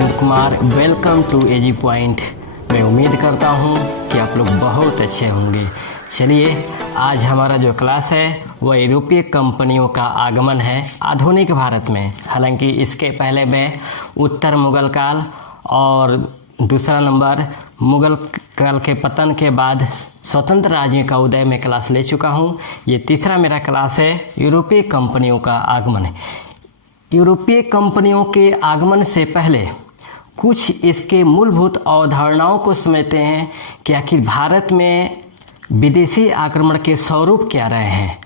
Narendra Kumar. Welcome to AG point. मैं उम्मीद करता हूँ कि आप लोग बहुत अच्छे होंगे। चलिए, आज हमारा जो क्लास है वह यूरोपीय कंपनियों का आगमन है आधुनिक भारत में। हालांकि इसके पहले मैं उत्तर मुगल काल और दूसरा नंबर मुगल काल के पतन के बाद स्वतंत्र राज्यों का उदय में क्लास ले चुका हूँ। ये तीसरा मेरा क्लास है यूरोपीय कंपनियों का आगमन। यूरोपीय कंपनियों के आगमन से पहले कुछ इसके मूलभूत अवधारणाओं को समझते हैं कि आखिर भारत में विदेशी आक्रमण के स्वरूप क्या रहे हैं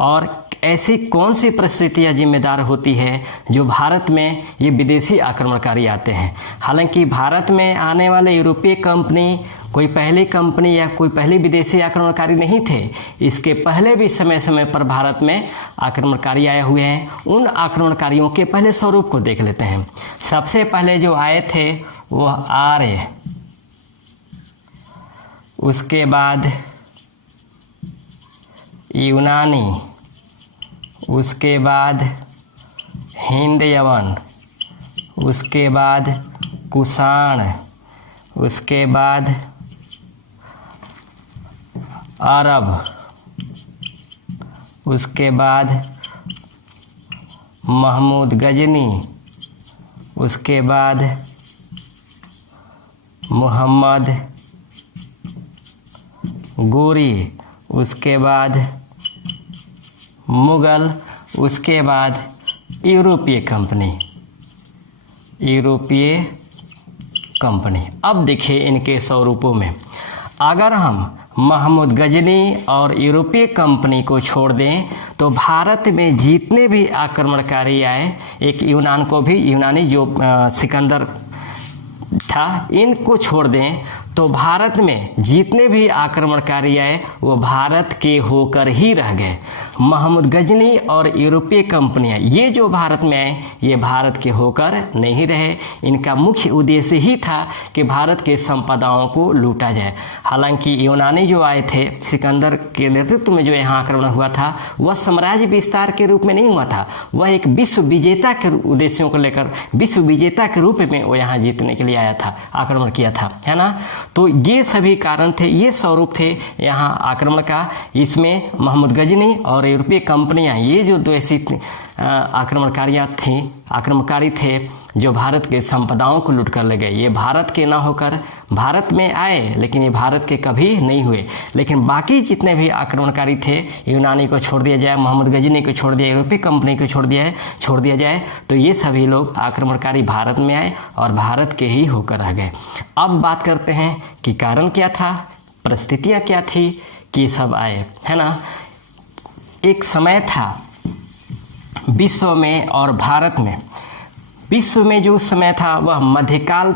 और ऐसी कौन सी परिस्थितियाँ जिम्मेदार होती है जो भारत में ये विदेशी आक्रमणकारी आते हैं। हालांकि भारत में आने वाले यूरोपीय कंपनी कोई पहली कंपनी या कोई पहली विदेशी आक्रमणकारी नहीं थे। इसके पहले भी समय समय पर भारत में आक्रमणकारी आए हुए हैं। उन आक्रमणकारियों के पहले स्वरूप को देख लेते हैं। सबसे पहले जो आए थे वह आर्य, उसके बाद यूनानी, उसके बाद हिंद यवन, उसके बाद कुषाण, उसके बाद अरब, उसके बाद महमूद गजनी, उसके बाद मोहम्मद गोरी, उसके बाद मुगल, उसके बाद यूरोपीय कंपनी। यूरोपीय कंपनी। अब देखिए इनके स्वरूपों में, अगर हम महमूद गजनी और यूरोपीय कंपनी को छोड़ दें तो भारत में जितने भी आक्रमणकारी आए, एक यूनानी जो सिकंदर था, इनको छोड़ दें तो भारत में जितने भी आक्रमणकारी आए वो भारत के होकर ही रह गए। महमूद गजनी और यूरोपीय कंपनियां ये जो भारत में आए ये भारत के होकर नहीं रहे। इनका मुख्य उद्देश्य ही था कि भारत के संपदाओं को लूटा जाए। हालांकि यूनानी जो आए थे, सिकंदर के नेतृत्व में जो यहाँ आक्रमण हुआ था वह साम्राज्य विस्तार के रूप में नहीं हुआ था, वह एक विश्व विजेता के उद्देश्यों को लेकर विश्व विजेता के रूप में वो यहाँ जीतने के लिए आया था, आक्रमण किया था, है ना। तो ये सभी कारण थे, ये स्वरूप थे यहाँ आक्रमण का। इसमें महमूद गजनी और यूरोपीय कंपनियां ये जो दो ऐसी आक्रमणकारी थे जो भारत के संपदाओं को लूट कर ले गए। ये भारत के ना होकर भारत में आए लेकिन ये भारत के कभी नहीं हुए। लेकिन बाकी जितने भी आक्रमणकारी थे, यूनानी को छोड़ दिया जाए, महमूद गजनी को छोड़ दिया, यूरोपीय कंपनी को छोड़ दिया जाए तो ये सभी लोग आक्रमणकारी भारत में आए और भारत के ही होकर रह गए। अब बात करते हैं कि कारण क्या था, परिस्थितियाँ क्या थी कि सब आए, है ना। एक समय था विश्व में और भारत में। विश्व में जो समय था वह मध्यकाल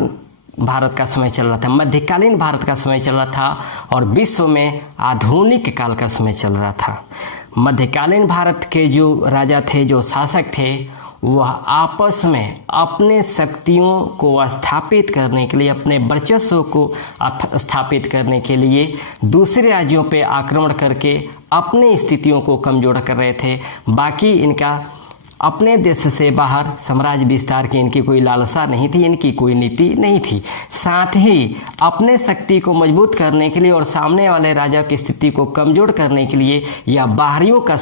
भारत का समय चल रहा था, मध्यकालीन भारत का समय चल रहा था, और विश्व में आधुनिक काल का समय चल रहा था। मध्यकालीन भारत के जो राजा थे, जो शासक थे, वह आपस में अपने शक्तियों को स्थापित करने के लिए, अपने वर्चस्व को स्थापित करने के लिए दूसरे राज्यों पे आक्रमण करके अपनी स्थितियों को कमजोर कर रहे थे। बाकी इनका अपने देश से बाहर साम्राज्य विस्तार की इनकी कोई लालसा नहीं थी, इनकी कोई नीति नहीं थी। साथ ही अपने शक्ति को मजबूत करने के लिए और सामने वाले राजा की स्थिति को कमजोर करने के लिए या बाहरियों का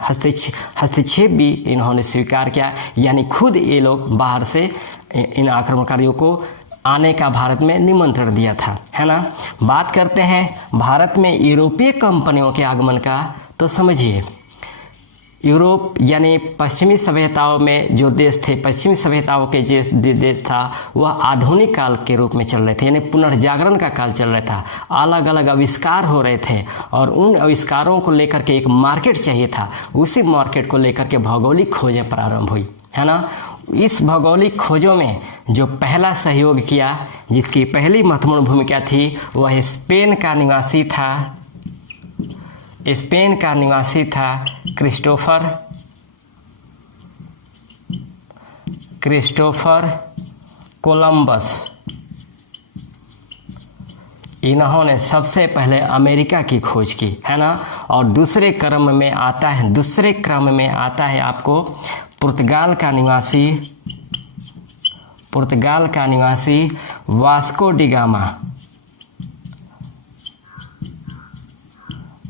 हस्तक्षेप भी इन्होंने स्वीकार किया। यानी खुद ये लोग बाहर से इन आक्रमणकारियों को आने का भारत में निमंत्रण दिया था, है ना। बात करते हैं भारत में यूरोपीय कंपनियों के आगमन का। तो समझिए, यूरोप यानी पश्चिमी सभ्यताओं में जो देश थे, पश्चिमी सभ्यताओं के जो देश था वह आधुनिक काल के रूप में चल रहे थे, यानी पुनर्जागरण का काल चल रहा था। अलग अलग आविष्कार हो रहे थे और उन आविष्कारों को लेकर के एक मार्केट चाहिए था। उसी मार्केट को लेकर के भौगोलिक खोजें प्रारंभ हुई, है ना। इस भौगोलिक खोजों में जो पहला सहयोग किया, जिसकी पहली महत्वपूर्ण भूमिका थी, वह स्पेन का निवासी था क्रिस्टोफर कोलंबस। इन्होंने सबसे पहले अमेरिका की खोज की, है ना। और दूसरे क्रम में आता है आपको पुर्तगाल का निवासी पुर्तगाल का निवासी Vasco D gamma,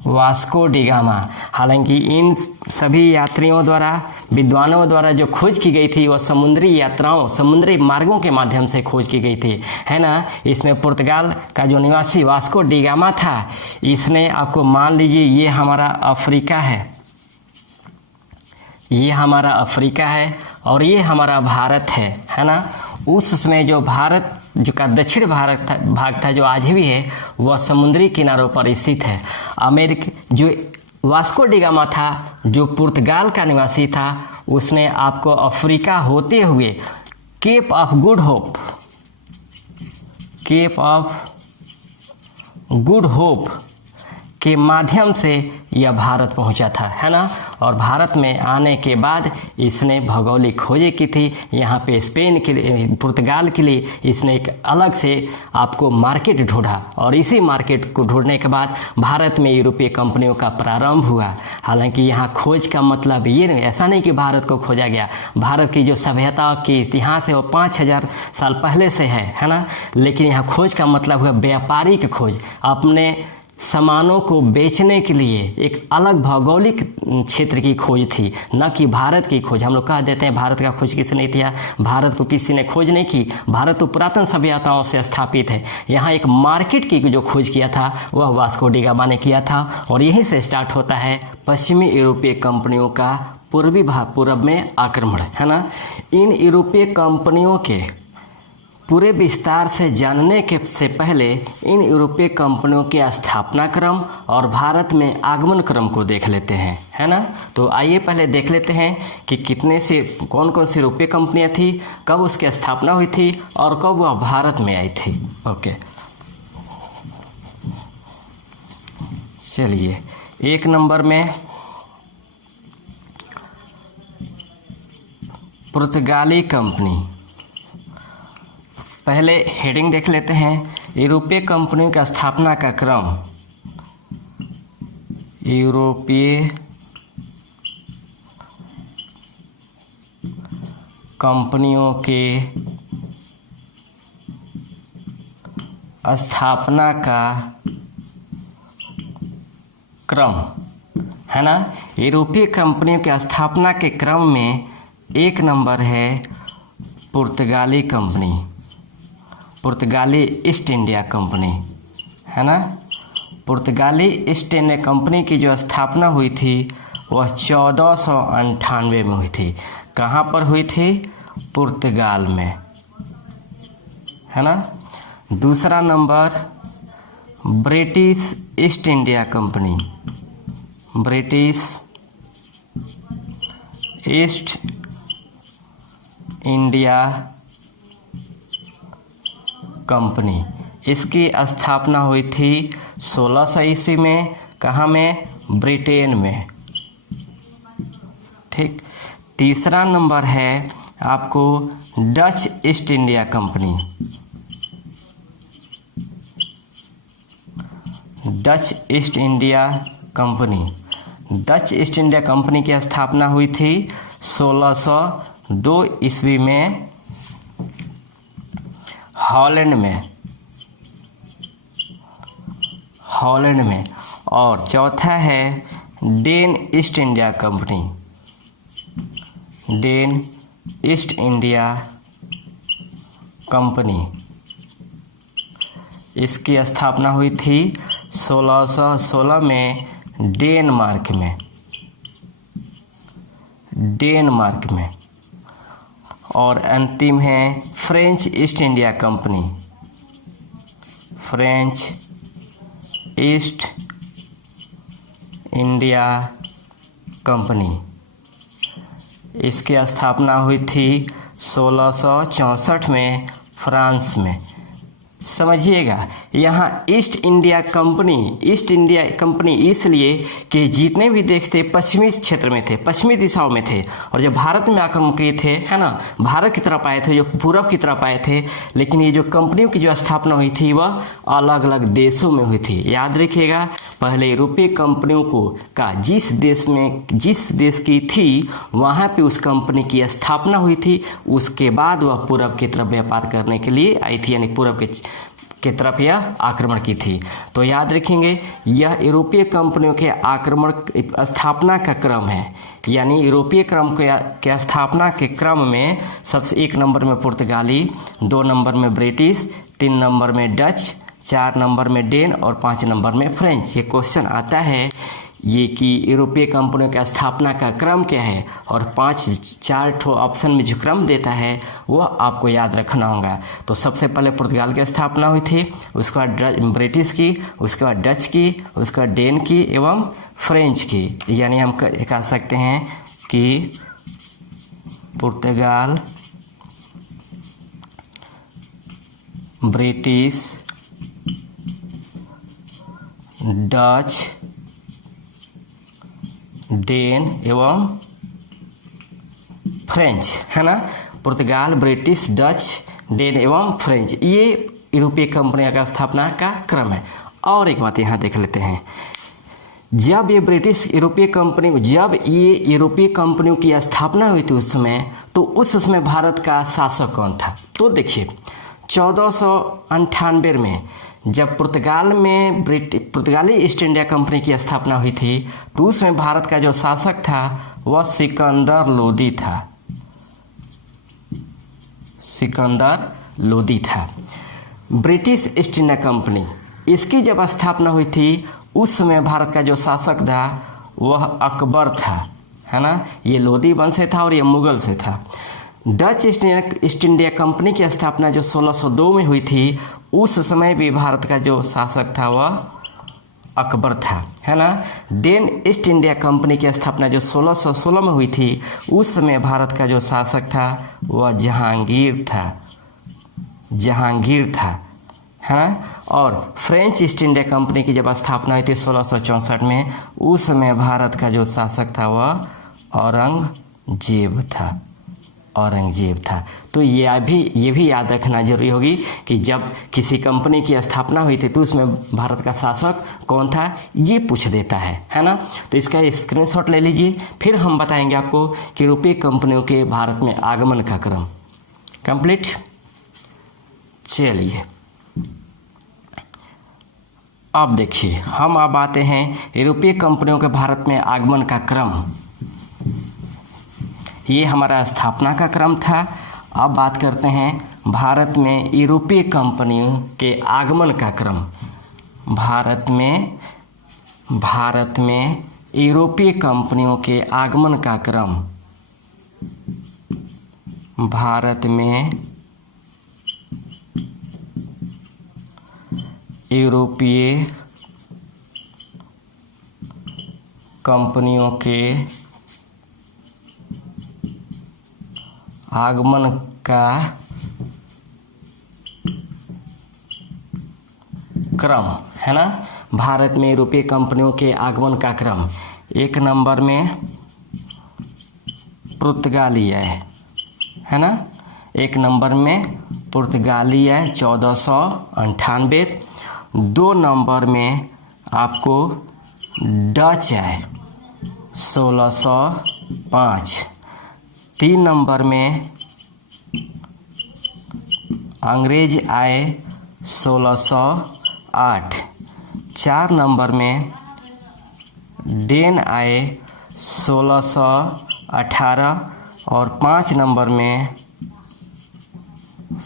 Vasco D gamma. हालांकि इन सभी यात्रियों द्वारा, विद्वानों द्वारा जो खोज की गई थी वह समुद्री यात्राओं, समुद्री मार्गों के माध्यम से खोज की गई थी, है ना। इसमें पुर्तगाल का जो निवासी वास्को डी गामा था, इसने, आपको मान लीजिए ये हमारा अफ्रीका है, ये हमारा अफ्रीका है और ये हमारा भारत है ना। उस समय जो भारत जो का दक्षिण भाग था जो आज भी है, वह समुद्री किनारों पर स्थित है। जो वास्को डी गामा था, जो पुर्तगाल का निवासी था, उसने आपको अफ्रीका होते हुए केप ऑफ गुड होप के माध्यम से यह भारत पहुंचा था, है ना। और भारत में आने के बाद इसने भौगोलिक खोजें की थी। यहाँ पे स्पेन के लिए, पुर्तगाल के लिए इसने एक अलग से आपको मार्केट ढूंढा और इसी मार्केट को ढूंढने के बाद भारत में यूरोपीय कंपनियों का प्रारंभ हुआ। हालांकि यहाँ खोज का मतलब ये नहीं, ऐसा नहीं कि भारत को खोजा गया। भारत की जो सभ्यता की इतिहास है वो 5000 साल पहले से है ना। लेकिन यहाँ खोज का मतलब हुआ व्यापारिक खोज, अपने सामानों को बेचने के लिए एक अलग भौगोलिक क्षेत्र की खोज थी, न कि भारत की खोज। हम लोग कह देते हैं भारत का खोज किसने किया, भारत को किसी ने खोज नहीं की। भारत तो पुरातन सभ्यताओं से स्थापित है। यहाँ एक मार्केट की जो खोज किया था वह वास्को डी गामा ने किया था और यहीं से स्टार्ट होता है पश्चिमी यूरोपीय कंपनियों का पूर्व में आक्रमण, है ना। इन यूरोपीय कंपनियों के पूरे विस्तार से जानने के से पहले इन यूरोपीय कंपनियों के स्थापना क्रम और भारत में आगमन क्रम को देख लेते हैं, है ना। तो आइए पहले देख लेते हैं कि कौन कौन सी यूरोपीय कंपनियां थी, कब उसकी स्थापना हुई थी और कब वह भारत में आई थी। ओके, चलिए 1 नंबर में पुर्तगाली कंपनी। पहले हेडिंग देख लेते हैं, यूरोपीय कंपनियों की स्थापना का क्रम। यूरोपीय कंपनियों के स्थापना का क्रम, है ना। यूरोपीय कंपनियों की स्थापना के क्रम में 1 नंबर है पुर्तगाली कंपनी, पुर्तगाली ईस्ट इंडिया कंपनी, है ना। पुर्तगाली ईस्ट इंडिया कंपनी की जो स्थापना हुई थी वह 1498 में हुई थी। कहाँ पर हुई थी? पुर्तगाल में, है ना। दूसरा number British east India company, British east India company. इसकी स्थापना हुई थी 1600 ईस्वी में। कहाँ में? ब्रिटेन में, ठीक। तीसरा नंबर है आपको Dutch east India company, Dutch east India company. Dutch east India company की स्थापना हुई थी 1602 ईस्वी में हॉलैंड में। और चौथा है Dane east India company, Dane east India company. इसकी स्थापना हुई थी 1616 में डेनमार्क में। और अंतिम है French east India company, French east India company. इसकी स्थापना हुई थी 1664 में फ्रांस में, समझिएगा, यहाँ ईस्ट इंडिया कंपनी इसलिए कि जितने भी देश थे पश्चिमी क्षेत्र में थे, पश्चिमी दिशाओं में थे, और जो भारत में आक्रमण किए थे, है ना, भारत की तरफ आए थे, जो पूरब की तरफ आए थे। लेकिन ये जो कंपनियों की जो स्थापना हुई थी वह अलग अलग देशों में हुई थी। याद रखिएगा, पहले यूरोपीय कंपनियों को का जिस देश की थी वहाँ पे उस कंपनी की स्थापना हुई थी। उसके बाद वह पूरब की तरफ व्यापार करने के लिए आई थी, यानी पूरब के तरफ यह आक्रमण की थी। तो याद रखेंगे, यह यूरोपीय कंपनियों के आक्रमण स्थापना का क्रम है। यानी यूरोपीय क्रम के स्थापना के क्रम में सबसे 1 नंबर में पुर्तगाली, 2 नंबर में ब्रिटिश, 3 नंबर में डच, 4 नंबर में डेन और 5 नंबर में फ्रेंच। ये क्वेश्चन आता है ये कि यूरोपीय कंपनियों की स्थापना का क्रम क्या है, और 4 ऑप्शन में जो क्रम देता है वह आपको याद रखना होगा। तो सबसे पहले पुर्तगाल की स्थापना हुई थी, उसके बाद ब्रिटिश की, उसके बाद डच की, उसके बाद डेन की एवं फ्रेंच की। यानी हम कह सकते हैं कि पुर्तगाल, ब्रिटिश, डच, डेन एवं फ्रेंच, है ना। पुर्तगाल, ब्रिटिश, डच, डेन एवं फ्रेंच, ये यूरोपीय कंपनियों का स्थापना का क्रम है। और एक बात यहाँ देख लेते हैं, जब ये यूरोपीय कंपनियों की स्थापना हुई थी उस समय, तो उस समय भारत का शासक कौन था? तो देखिए, 1498 में जब पुर्तगाली ईस्ट इंडिया कंपनी की स्थापना हुई थी, तो उसमें भारत का जो शासक था वह सिकंदर लोदी था। ब्रिटिश ईस्ट इंडिया कंपनी, इसकी जब स्थापना हुई थी उस समय भारत का जो शासक था वह अकबर था, है ना। ये लोदी वंश से था और ये मुगल से था। डच ईस्ट इंडिया कंपनी की स्थापना जो 1602 में हुई थी, उस समय भी भारत का जो शासक था वह अकबर था, है ना। डेन ईस्ट इंडिया कंपनी की स्थापना जो 1616 में हुई थी, उस समय भारत का जो शासक था वह जहांगीर था, है ना। और फ्रेंच ईस्ट इंडिया कंपनी की जब स्थापना हुई थी 1664 में, उस समय भारत का जो शासक था वह औरंगजेब था। तो ये भी याद रखना जरूरी होगी कि जब किसी कंपनी की स्थापना हुई थी तो उसमें भारत का शासक कौन था, ये पूछ देता है ना। तो इसका स्क्रीनशॉट ले लीजिए, फिर हम बताएंगे आपको कि यूरोपीय कंपनियों के भारत में आगमन का क्रम। कंप्लीट। चलिए अब देखिए, हम अब आते हैं यूरोपीय कंपनियों के भारत में आगमन का क्रम। ये हमारा स्थापना का क्रम था। अब बात करते हैं भारत में यूरोपीय कंपनियों के आगमन का क्रम। भारत में यूरोपीय कंपनियों के आगमन का क्रम। भारत में यूरोपीय कंपनियों के आगमन का क्रम, है ना। भारत में यूरोपीय कंपनियों के आगमन का क्रम, 1 नंबर में पुर्तगाली है ना। 1 नंबर में पुर्तगाली 1498। 2 नंबर में आपको डच 1605। 3 नंबर में अंग्रेज आए 1608। 4 नंबर में डेन आए 1618 और 5 नंबर में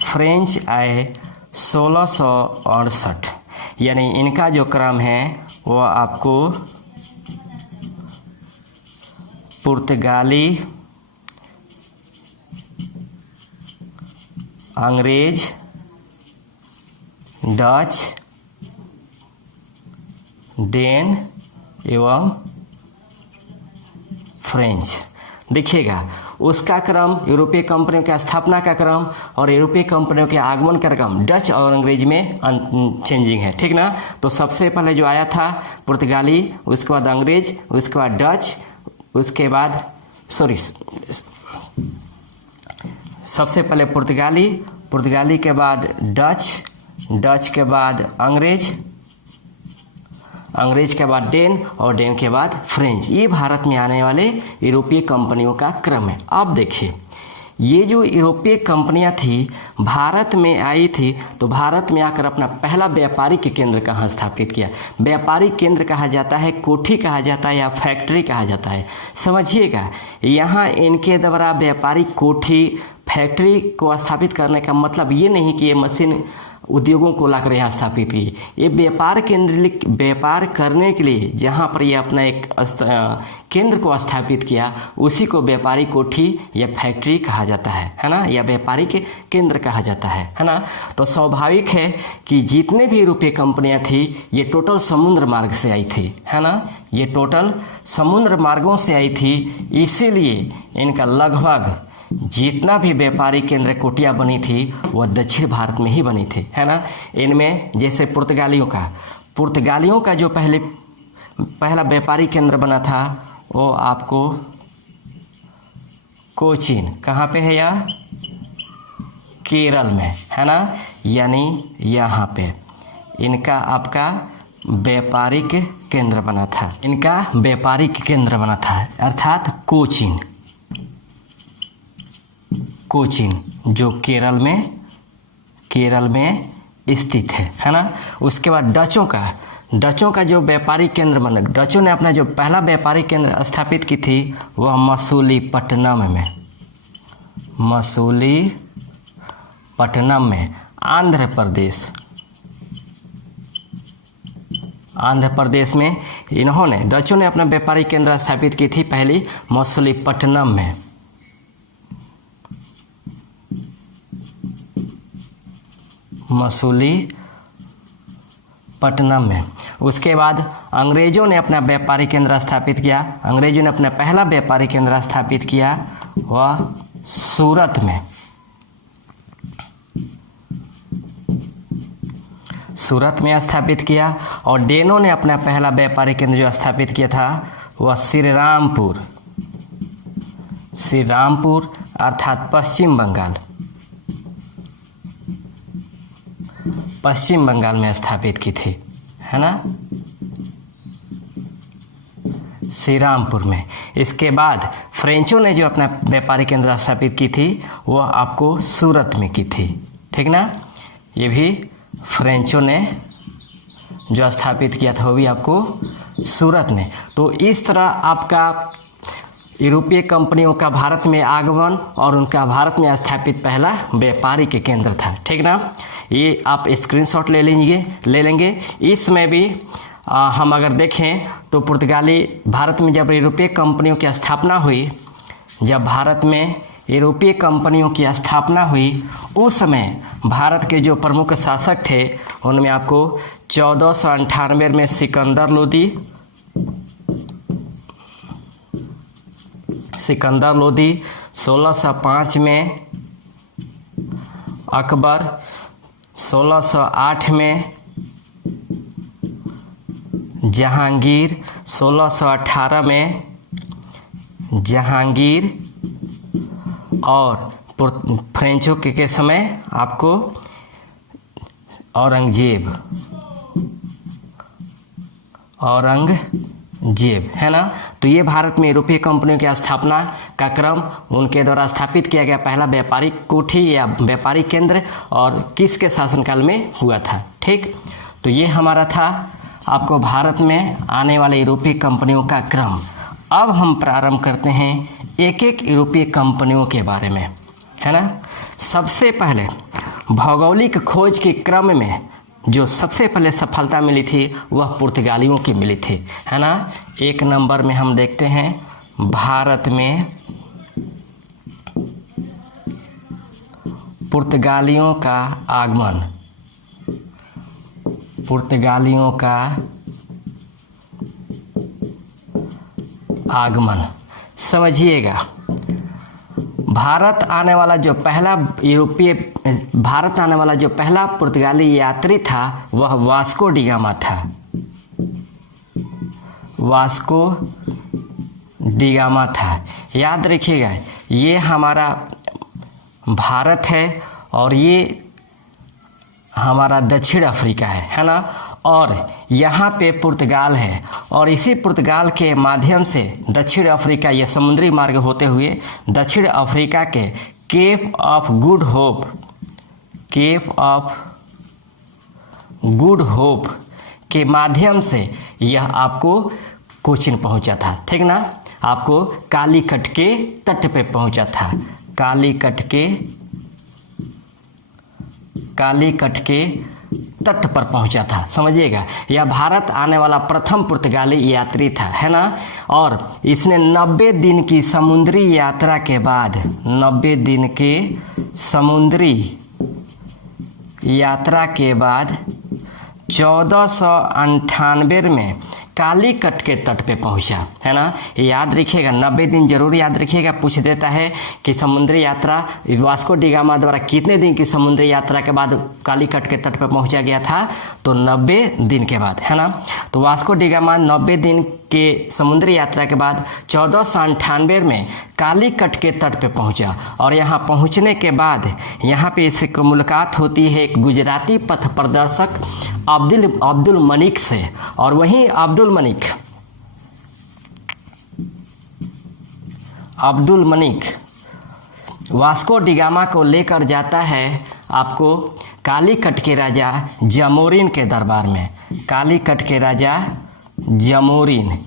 फ्रेंच आए 1668। यानी इनका जो क्रम है वो आपको पुर्तगाली, अंग्रेज, डच, डेन एवं फ्रेंच। देखिएगा, उसका क्रम, यूरोपीय कंपनियों की स्थापना का क्रम और यूरोपीय कंपनियों के आगमन का क्रम डच और अंग्रेजी में चेंजिंग है, ठीक ना। तो सबसे पहले जो आया था पुर्तगाली, उसके बाद अंग्रेज, उसके बाद डच, उसके बाद सबसे पहले पुर्तगाली के बाद डच के बाद अंग्रेज के बाद डेन और डेन के बाद फ्रेंच। ये भारत में आने वाले यूरोपीय कंपनियों का क्रम है। अब देखिए, ये जो यूरोपीय कंपनियां थी भारत में आई थी, तो भारत में आकर अपना पहला व्यापारिक केंद्र कहाँ स्थापित किया। व्यापारिक केंद्र कहा जाता है, कोठी कहा जाता है या फैक्ट्री कहा जाता है। समझिएगा, यहाँ इनके द्वारा व्यापारिक कोठी फैक्ट्री को स्थापित करने का मतलब ये नहीं कि ये मशीन उद्योगों को लाकर यहाँ स्थापित की। ये व्यापार करने के लिए जहाँ पर ये अपना एक केंद्र को स्थापित किया, उसी को व्यापारिक कोठी या फैक्ट्री कहा जाता है ना, या व्यापारिक केंद्र कहा जाता है ना। तो स्वाभाविक है कि जितने भी यूरोपीय कंपनियां थी ये टोटल समुद्र मार्ग से आई थी, है ना, ये टोटल समुद्र मार्गों से आई थी। इसीलिए इनका लगभग जितना भी व्यापारिक केंद्र कोटियाँ बनी थी वह दक्षिण भारत में ही बनी थी, है ना। इनमें जैसे पुर्तगालियों का जो पहला व्यापारिक केंद्र बना था वो आपको कोचीन, कहाँ पे है, या केरल में, है ना, यानी यहाँ पे इनका आपका व्यापारिक केंद्र बना था, अर्थात कोचीन जो केरल में स्थित है ना। उसके बाद डचों का जो व्यापारिक केंद्र बना, डचों ने अपना जो पहला व्यापारिक केंद्र स्थापित की थी वह मसूलीपट्टनम में आंध्र प्रदेश में डचों ने अपना व्यापारिक केंद्र स्थापित की थी पहली मसूलीपट्टनम में। उसके बाद अंग्रेजों ने अपना व्यापारिक केंद्र स्थापित किया। अंग्रेजों ने अपना पहला व्यापारिक केंद्र स्थापित किया वह सूरत में स्थापित किया। और डेनों ने अपना पहला व्यापारिक केंद्र जो स्थापित किया था वह श्रीरामपुर अर्थात पश्चिम बंगाल में स्थापित की थी, है ना, श्रीरामपुर में। इसके बाद फ्रेंचों ने जो अपना व्यापारिक केंद्र स्थापित की थी वह आपको सूरत में की थी, ठीक ना। ये भी फ्रेंचों ने जो स्थापित किया था वो भी आपको सूरत में। तो इस तरह आपका यूरोपीय कंपनियों का भारत में आगमन और उनका भारत में स्थापित पहला व्यापारिक केंद्र था, ठीक ना। ये आप स्क्रीनशॉट ले लेंगे। इसमें भी हम अगर देखें तो भारत में जब यूरोपीय कंपनियों की स्थापना हुई, उस समय भारत के जो प्रमुख शासक थे उनमें आपको 1498 में सिकंदर लोदी, 1605 में अकबर, 1608 में जहांगीर, 1618 में जहांगीर और फ्रेंचों के समय आपको औरंगजेब, है ना। तो ये भारत में यूरोपीय कंपनियों की स्थापना का क्रम, उनके द्वारा स्थापित किया गया पहला व्यापारिक कोठी या व्यापारिक केंद्र और किसके शासनकाल में हुआ था, ठीक। तो ये हमारा था आपको भारत में आने वाले यूरोपीय कंपनियों का क्रम। अब हम प्रारंभ करते हैं एक एक यूरोपीय कंपनियों के बारे में, है ना। सबसे पहले भौगोलिक खोज के क्रम में जो सबसे पहले सफलता मिली थी वह पुर्तगालियों की मिली थी, है ना। 1 नंबर में हम देखते हैं भारत में पुर्तगालियों का आगमन। समझिएगा, भारत आने वाला जो पहला पुर्तगाली यात्री था वह वास्को डिगामा था। वास्को डिगामा था। याद रखिएगा, ये हमारा भारत है और ये हमारा दक्षिण अफ्रीका है ना। और यहाँ पे पुर्तगाल है और इसी पुर्तगाल के माध्यम से दक्षिण अफ्रीका, यह समुद्री मार्ग होते हुए दक्षिण अफ्रीका के केप ऑफ गुड होप के माध्यम से यह आपको कोचीन पहुंचा था। ठीक ना, आपको कालीकट के तट पे पहुंचा था। कालीकट के तट पर पहुंचा था, समझिएगा। यह भारत आने वाला प्रथम पुर्तगाली यात्री था, है ना। और इसने 90 दिन की समुद्री यात्रा के बाद 90 दिन के समुद्री यात्रा के बाद 1498 में कालीकट के तट पे पहुंचा, है ना। याद रखिएगा, 90 दिन जरूर याद रखिएगा। पूछ देता है कि समुद्री यात्रा वास्को डिगामा द्वारा कितने दिन की समुद्री यात्रा के बाद कालीकट के तट पे पहुंचा गया था, तो 90 दिन के बाद, है ना। तो वास्को डिगामा 90 दिन के समुद्री यात्रा के बाद 1498 में कालीकट के तट पे पहुंचा। और यहाँ पहुंचने के बाद यहाँ पे इससे मुलाकात होती है एक गुजराती पथ प्रदर्शक अब्दुल मलिक से। और वहीं अब्दुल मलिक वास्को डिगामा को लेकर जाता है आपको कालीकट के राजा जमोरिन के दरबार में। कालीकट के राजा जमोरिन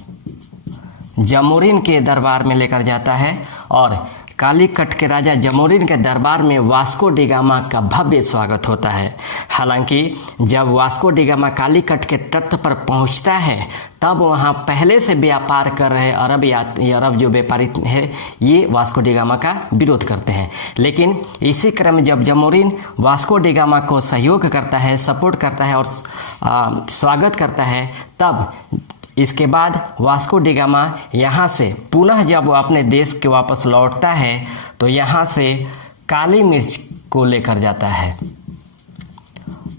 के दरबार में लेकर जाता है। और कालीकट के राजा जमोरिन के दरबार में वास्को डिगामा का भव्य स्वागत होता है। हालांकि जब वास्को डिगामा कालीकट के तट पर पहुंचता है तब वहां पहले से व्यापार कर रहे अरब जो व्यापारी है ये वास्को डिगामा का विरोध करते हैं। लेकिन इसी क्रम में जब जमोरिन वास्को डिगामा को सहयोग करता है, सपोर्ट करता है और स्वागत करता है, तब इसके बाद वास्को डिगामा यहाँ से पुनः जब वो अपने देश के वापस लौटता है तो यहाँ से काली मिर्च को लेकर जाता है।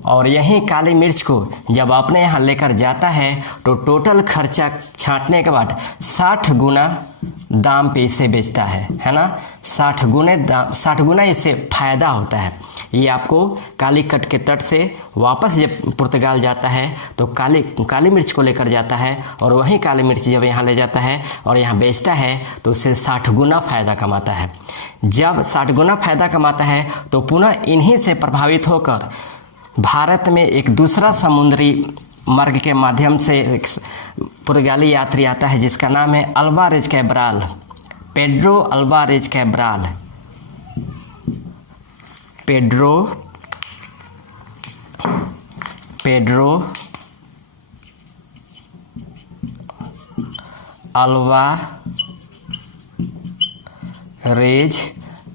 और यही काली मिर्च को जब अपने यहाँ लेकर जाता है तो टोटल खर्चा छांटने के बाद 60 गुना दाम पे इसे बेचता है ना। 60 गुना इससे फायदा होता है। ये आपको कालीकट के तट से वापस जब पुर्तगाल जाता है तो काली मिर्च को लेकर जाता है और वही काली मिर्च जब यहाँ ले जाता है और यहाँ बेचता है तो उससे 60 गुना फायदा कमाता है। जब 60 गुना फायदा कमाता है तो पुनः इन्हीं से प्रभावित होकर भारत में एक दूसरा समुद्री मार्ग के माध्यम से एक पुर्तगाली यात्री आता है जिसका नाम है Alvarez Cabral, Pedro Alvarez Cabral. Pedro Alvarez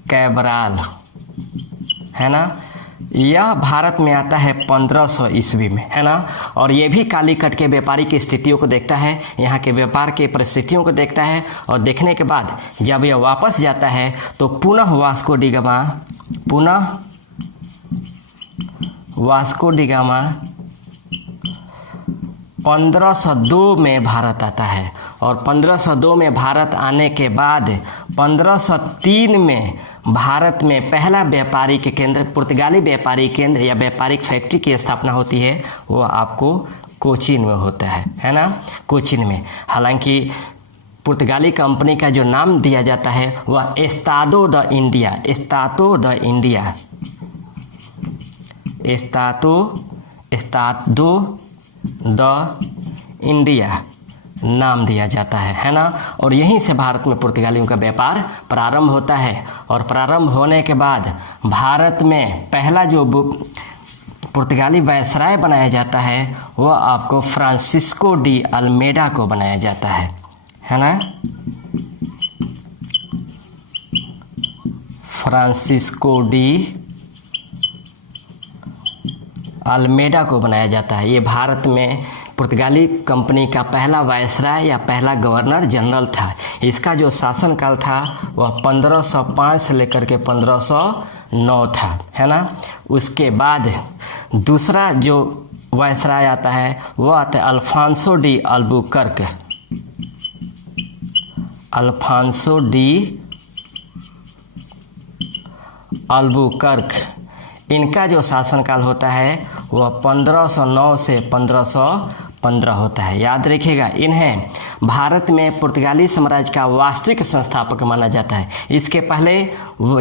Cabral, है ना। यह भारत में आता है 1500 ईस्वी में, है ना। और ये भी कालीकट के व्यापारी की स्थितियों को देखता है, यहाँ के व्यापार के परिस्थितियों को देखता है और देखने के बाद जब यह वापस जाता है तो पुनः वास्को डिगामा 1502 में भारत आता है। और 1502 में भारत आने के बाद 1503 में भारत में पहला व्यापारी के केंद्र, पुर्तगाली व्यापारी केंद्र या व्यापारिक फैक्ट्री की स्थापना होती है। वो आपको कोचीन में होता है ना, कोचीन में। हालांकि पुर्तगाली कंपनी का जो नाम दिया जाता है वह एस्तादो द इंडिया नाम दिया जाता है ना। और यहीं से भारत में पुर्तगालियों का व्यापार प्रारंभ होता है। और प्रारंभ होने के बाद भारत में पहला जो पुर्तगाली वायसराय बनाया जाता है वह आपको फ्रांसिस्को डी अल्मेडा को बनाया जाता है ना। फ्रांसिस्को डी अल्मेडा को बनाया जाता है। ये भारत में पुर्तगाली कंपनी का पहला वायसराय या पहला गवर्नर जनरल था। इसका जो शासनकाल था वह 1505 से लेकर के 1509 था, है ना। उसके बाद दूसरा जो वायसराय आता है वह आता है Alfonso de Albuquerque. Alfonso de Albuquerque, इनका जो शासनकाल होता है वह 1509 से 1515 होता है। याद रखिएगा, इन्हें भारत में पुर्तगाली साम्राज्य का वास्तविक संस्थापक माना जाता है। इसके पहले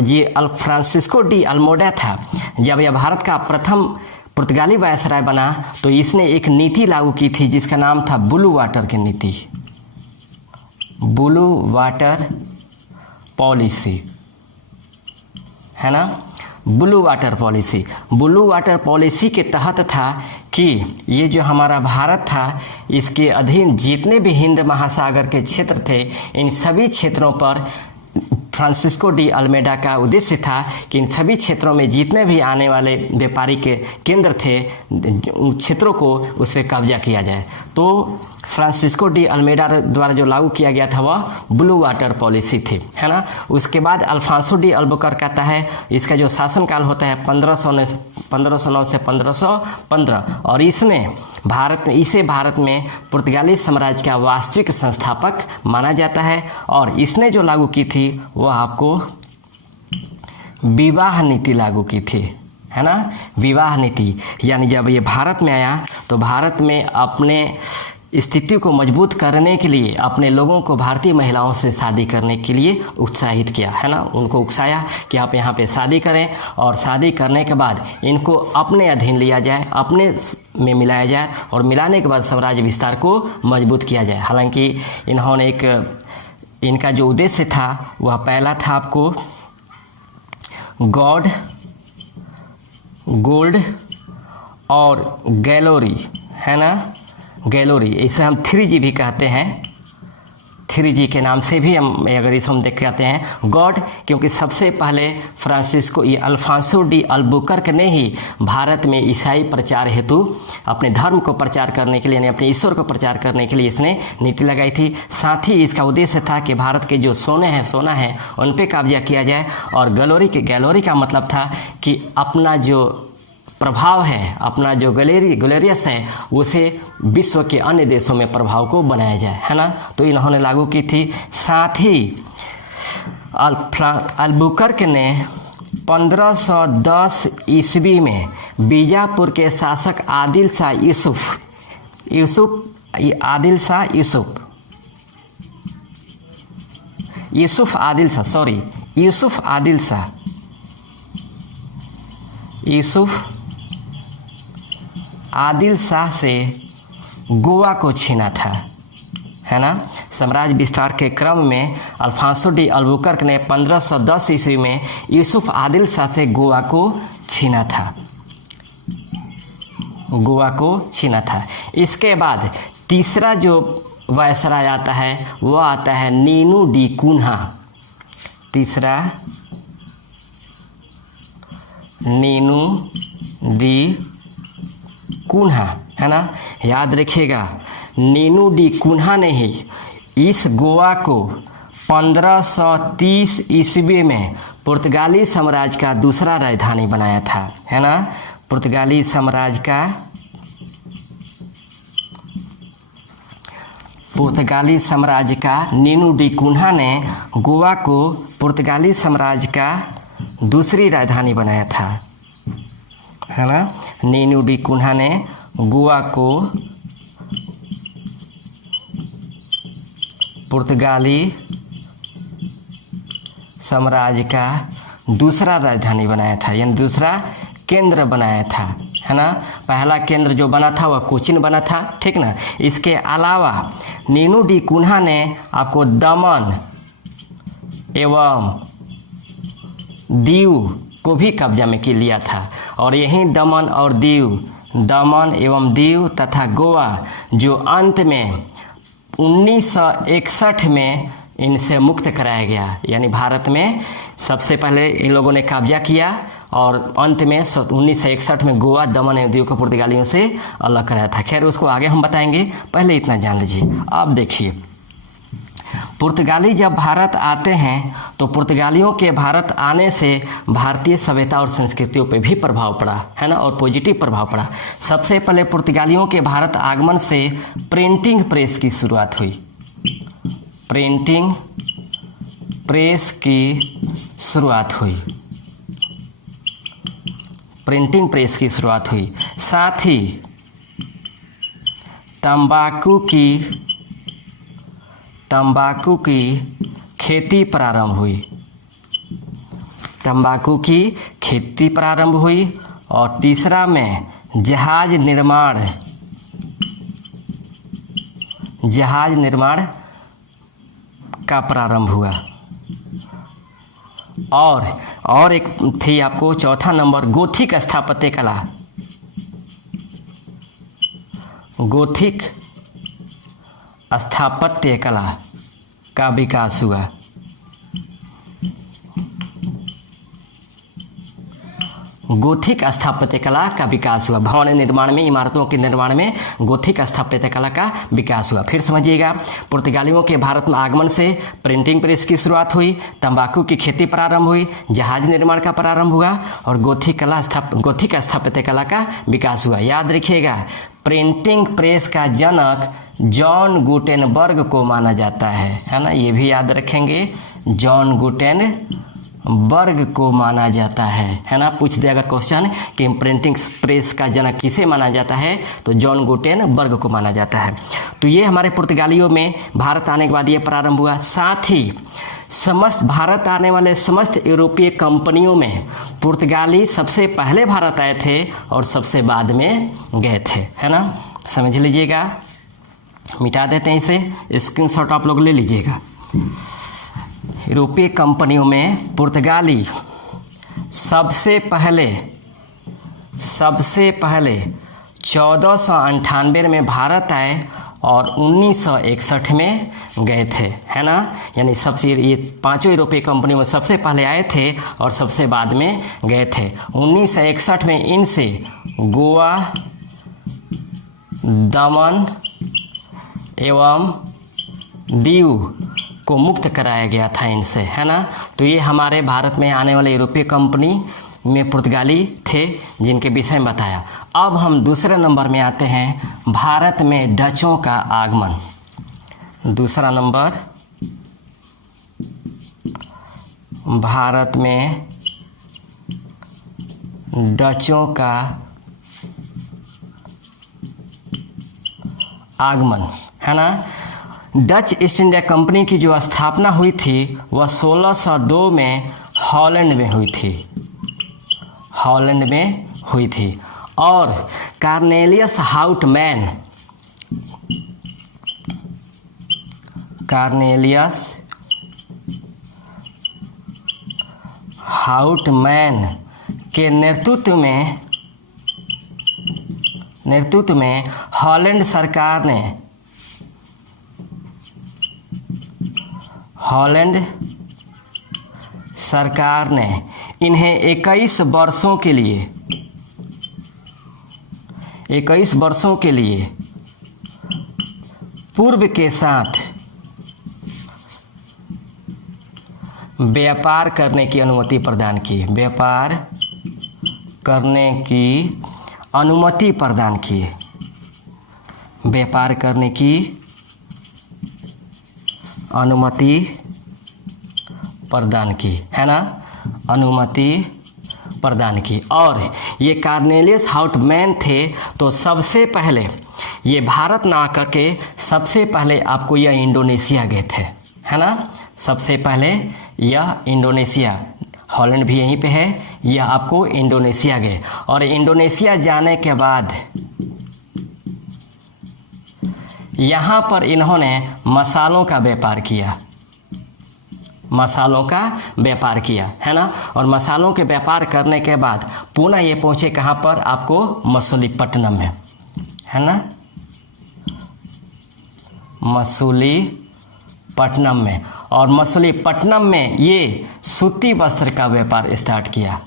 ये फ्रांसिस्को डी अल्मोडा था। जब यह भारत का प्रथम पुर्तगाली वायसराय बना तो इसने एक नीति लागू की थी जिसका नाम था ब्लू वाटर की नीति, ब्लू वाटर पॉलिसी, है ना। Blue water policy, blue water policy के तहत था कि ये जो हमारा भारत था इसके अधीन जितने भी हिंद महासागर के क्षेत्र थे इन सभी क्षेत्रों पर फ्रांसिस्को डी अल्मेडा का उद्देश्य था कि इन सभी क्षेत्रों में जितने भी आने वाले व्यापारी के केंद्र थे उन क्षेत्रों को उस पर कब्जा किया जाए। तो फ्रांसिस्को डी अल्मेडा द्वारा जो लागू किया गया था वह ब्लू वाटर पॉलिसी थी, है ना। उसके बाद अल्फांसो डी अल्बुकर्क कहता है, इसका जो शासनकाल होता है 1509 से 1515 और इसे भारत में पुर्तगाली साम्राज्य का वास्तविक संस्थापक माना जाता है। और इसने जो लागू की थी वह आपको विवाह नीति लागू की थी, है ना। विवाह नीति यानी जब ये भारत में आया तो भारत में अपने स्थिति को मजबूत करने के लिए अपने लोगों को भारतीय महिलाओं से शादी करने के लिए उत्साहित किया, है ना। उनको उकसाया कि आप यहाँ पे शादी करें और शादी करने के बाद इनको अपने अधीन लिया जाए, अपने में मिलाया जाए और मिलाने के बाद साम्राज्य विस्तार को मजबूत किया जाए। हालांकि इन्होंने इनका जो उद्देश्य था वह पहला था आपको गॉड, गोल्ड और गैलोरी, है ना। गैलोरी, इसे हम 3G भी कहते हैं, 3G के नाम से भी हम अगर इसको हम देख कहते हैं गॉड, क्योंकि सबसे पहले फ्रांसिस्को ये अल्फांसो डी अल्बुकर्क ने ही भारत में ईसाई प्रचार हेतु अपने धर्म को प्रचार करने के लिए यानी अपने ईश्वर को प्रचार करने के लिए इसने नीति लगाई थी। साथ ही इसका उद्देश्य था कि भारत के जो सोना है उन पे कब्जा किया जाए। और गैलोरी का मतलब था कि अपना जो प्रभाव है, अपना जो गैलेरियस है उसे विश्व के अन्य देशों में प्रभाव को बनाया जाए, है ना। तो इन्होंने लागू की थी। साथ ही अल्बुकर्क ने 1510 ईस्वी में बीजापुर के शासक आदिल शाह यूसुफ आदिल शाह से गोवा को छीना था, है ना। साम्राज्य विस्तार के क्रम में अल्फांसो डी अल्बुकर्क ने 1510 ईस्वी में यूसुफ आदिल शाह से गोवा को छीना था। इसके बाद तीसरा जो वायसराय आता है वह आता है नीनू डी कुन्हा। तीसरा नीनू डी कुन्हा, है ना। याद रखिएगा, नीनू डी कुन्हा ने ही इस गोवा को 1530 ईस्वी में पुर्तगाली साम्राज्य का दूसरा राजधानी बनाया था, है ना। पुर्तगाली साम्राज्य का नीनू डी कुन्हा ने गोवा को पुर्तगाली साम्राज्य का दूसरी राजधानी बनाया था, है ना। नीनू डी कुन्हा ने गोवा को पुर्तगाली साम्राज्य का दूसरा राजधानी बनाया था, यानी दूसरा केंद्र बनाया था, है ना। पहला केंद्र जो बना था वह कोचीन बना था, ठीक ना। इसके अलावा नीनू डी कुन्हा ने आपको दमन एवं दीव को भी कब्जा में लिया था। और यही दमन एवं दीव तथा गोवा जो अंत में 1961 में इनसे मुक्त कराया गया। यानी भारत में सबसे पहले इन लोगों ने कब्जा किया और अंत में 1961 में गोवा, दमन एवं दीव को पुर्तगालियों से अलग कराया था। खैर उसको आगे हम बताएंगे, पहले इतना जान लीजिए। अब देखिए, पुर्तगाली जब भारत आते हैं तो पुर्तगालियों के भारत आने से भारतीय सभ्यता और संस्कृतियों पर भी प्रभाव पड़ा, है ना, और पॉजिटिव प्रभाव पड़ा। सबसे पहले पुर्तगालियों के भारत आगमन से प्रिंटिंग प्रेस की शुरुआत हुई। प्रिंटिंग प्रेस की शुरुआत हुई। प्रिंटिंग प्रेस की शुरुआत हुई। साथ ही तंबाकू की खेती प्रारंभ हुई। तंबाकू की खेती प्रारंभ हुई। और तीसरा में जहाज निर्माण का प्रारंभ हुआ। और एक थी आपको चौथा नंबर, गोथिक स्थापत्य कला। गोथिक स्थापत्य कला का विकास हुआ। गोथिक स्थापत्य कला का विकास हुआ। भवन निर्माण में, इमारतों के निर्माण में गोथिक स्थापत्य कला का विकास हुआ। फिर समझिएगा, पुर्तगालियों के भारत में आगमन से प्रिंटिंग प्रेस की शुरुआत हुई, तंबाकू की खेती प्रारंभ हुई, जहाज निर्माण का प्रारंभ हुआ और गोथिक स्थापत्य कला का विकास हुआ। याद रखिएगा, प्रिंटिंग प्रेस का जनक जॉन गुटेनबर्ग को माना जाता है ना, ये भी याद रखेंगे, जॉन गुटेनबर्ग को माना जाता है ना। पूछ दे अगर क्वेश्चन कि प्रिंटिंग प्रेस का जनक किसे माना जाता है, तो जॉन गुटेनबर्ग को माना जाता है। तो ये हमारे पुर्तगालियों में भारत आने के बाद ये प्रारंभ हुआ। साथ ही समस्त भारत आने वाले समस्त यूरोपीय कंपनियों में पुर्तगाली सबसे पहले भारत आए थे और सबसे बाद में गए थे, है ना। समझ लीजिएगा, मिटा देते हैं इसे, स्क्रीनशॉट आप लोग ले लीजिएगा। यूरोपीय कंपनियों में पुर्तगाली सबसे पहले 1498 में भारत आए और 1961 में गए थे, है ना। यानी सबसे, ये पांचों यूरोपीय कंपनियों में सबसे पहले आए थे और सबसे बाद में गए थे। 1961 में इनसे गोवा, दमन एवं दीव को मुक्त कराया गया था इनसे, है ना। तो ये हमारे भारत में आने वाले यूरोपीय कंपनी में पुर्तगाली थे जिनके विषय में बताया। अब हम दूसरे नंबर में आते हैं, भारत में डचों का आगमन। दूसरा नंबर, भारत में डचों का आगमन, है ना। डच ईस्ट इंडिया कंपनी की जो स्थापना हुई थी वह 1602 में हॉलैंड में हुई थी। और कार्नेलियस हाउटमैन के नेतृत्व में हॉलैंड सरकार ने इन्हें 21 वर्षों के लिए पूर्व के साथ व्यापार करने की अनुमति प्रदान की। व्यापार करने की अनुमति प्रदान की। व्यापार करने की अनुमति प्रदान की, है ना, अनुमति प्रदान की। और ये कार्नेलियस हाउटमैन थे। तो सबसे पहले ये भारत ना आकर के सबसे पहले आपको यह इंडोनेशिया गए थे, है ना। सबसे पहले यह इंडोनेशिया, हॉलैंड भी यहीं पे है, यह आपको इंडोनेशिया गए। और इंडोनेशिया जाने के बाद यहाँ पर इन्होंने मसालों का व्यापार किया, है ना। और मसालों के व्यापार करने के बाद पुनः ये पहुँचे कहाँ पर, आपको मछलीपट्टनम में, है ना, मछलीपट्टनम में। और मछलीपट्टनम में ये सूती वस्त्र का व्यापार स्टार्ट किया।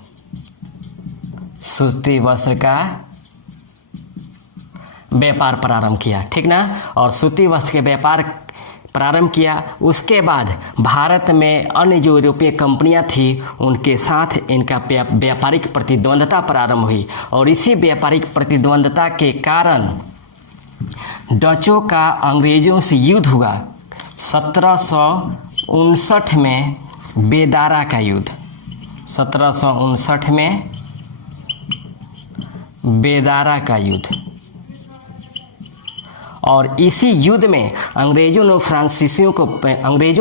सूती वस्त्र का व्यापार प्रारंभ किया, ठीक ना। और सूती वस्त्र के व्यापार प्रारंभ किया। उसके बाद भारत में अन्य जो यूरोपीय कंपनियां थी उनके साथ इनका व्यापारिक प्रतिद्वंदता प्रारंभ हुई और इसी व्यापारिक प्रतिद्वंदता के कारण डचों का अंग्रेजों से युद्ध हुआ। 1759 में बेदारा का युद्ध, 1759 में बेदारा का युद्ध। और इसी युद्ध में अंग्रेजों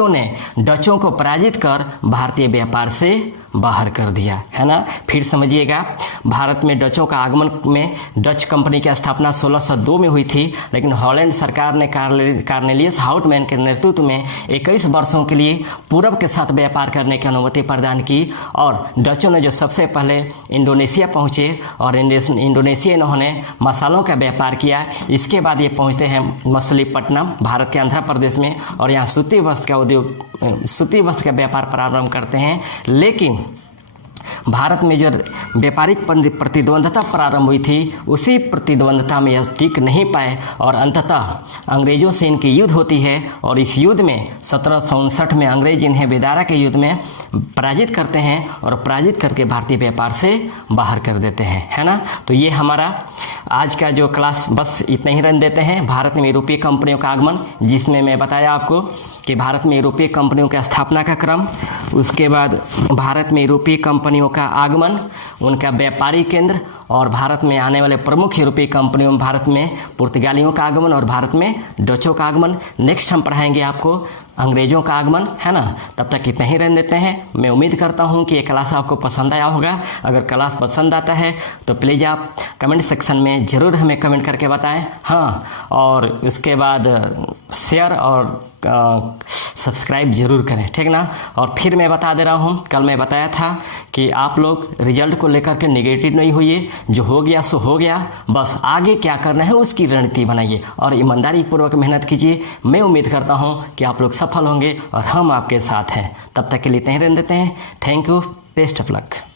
ने डचों को पराजित कर भारतीय व्यापार से बाहर कर दिया, है ना। फिर समझिएगा, भारत में डचों का आगमन में डच कंपनी की स्थापना 1602 में हुई थी, लेकिन हॉलैंड सरकार ने कार्नेलियस हाउटमैन के नेतृत्व में 21 वर्षों के लिए पूरब के साथ व्यापार करने की अनुमति प्रदान की। और डचों ने जो सबसे पहले इंडोनेशिया पहुंचे और इंडोनेशिया इन्होंने मसालों का व्यापार किया। इसके बाद ये पहुंचते हैं मछलीपट्टनम, भारत के आंध्र प्रदेश में, और यहाँ सूती वस्त्र का व्यापार प्रारंभ करते हैं। लेकिन भारत में जो व्यापारिक प्रतिद्वंदता प्रारंभ हुई थी उसी प्रतिद्वंदता में यह टिक नहीं पाए और अंततः अंग्रेजों से इनकी युद्ध होती है। और इस युद्ध में 1759 में अंग्रेज इन्हें बेदारा के युद्ध में पराजित करते हैं और पराजित करके भारतीय व्यापार से बाहर कर देते हैं, है ना। तो ये हमारा आज का जो क्लास बस इतना ही रन देते हैं। भारत में यूरोपीय कंपनियों का आगमन, जिसमें मैं बताया आपको कि भारत में यूरोपीय कंपनियों की स्थापना का क्रम, उसके बाद भारत में यूरोपीय कंपनियों का आगमन, उनका व्यापारी केंद्र, और भारत में आने वाले प्रमुख यूरोपीय कंपनियों में भारत में पुर्तगालियों का आगमन और भारत में डचों का आगमन। नेक्स्ट हम पढ़ाएंगे आपको अंग्रेजों का आगमन, है ना। तब तक इतना ही रहने देते हैं। मैं उम्मीद करता हूं कि ये क्लास आपको पसंद आया होगा। अगर क्लास पसंद आता है तो प्लीज़ आप कमेंट सेक्शन में ज़रूर हमें कमेंट करके बताएं, हाँ। और उसके बाद शेयर और सब्सक्राइब जरूर करें, ठीक ना। और फिर मैं बता दे रहा हूँ, कल मैं बताया था कि आप लोग रिजल्ट को लेकर के नेगेटिव नहीं होइए। जो हो गया सो हो गया, बस आगे क्या करना है उसकी रणनीति बनाइए और ईमानदारी पूर्वक मेहनत कीजिए। मैं उम्मीद करता हूँ कि आप लोग सफल होंगे और हम आपके साथ हैं। तब तक के लिए इतना ही रहने देते हैं। Thank you, best of luck.